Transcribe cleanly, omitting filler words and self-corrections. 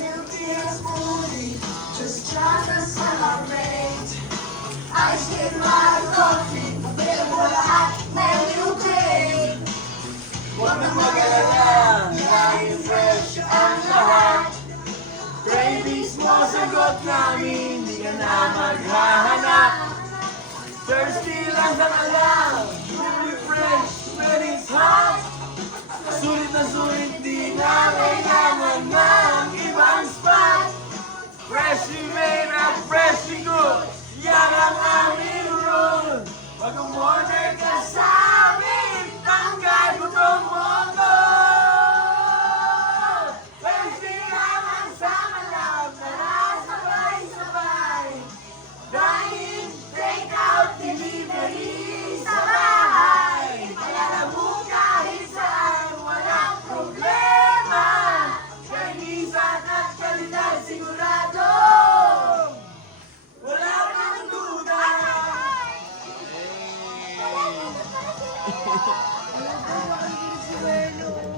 milky and smoothie, just trying to celebrate. Ice in my coffee, a bit of a hot man you take. Huwag na mag-alala, laging fresh ang lahat. Cravings mo, sagot namin, di ka na maghahanap. Thirsty lang sa alam, truly fresh when it's hot. Sulit na sulit, di na kailangan ng ibang spot. Freshly made at freshly good, yan ang aming rule. Pag umorder ka sa amin, tanggal gutom mo ko. Freshly naman sa malab, tara sabay-sabay. Dine-in, take-out, delivery sa bahay. Alala mo kahit saan, walang problema. Kainisan at kalidad sigurado. Wala kang duda. Wala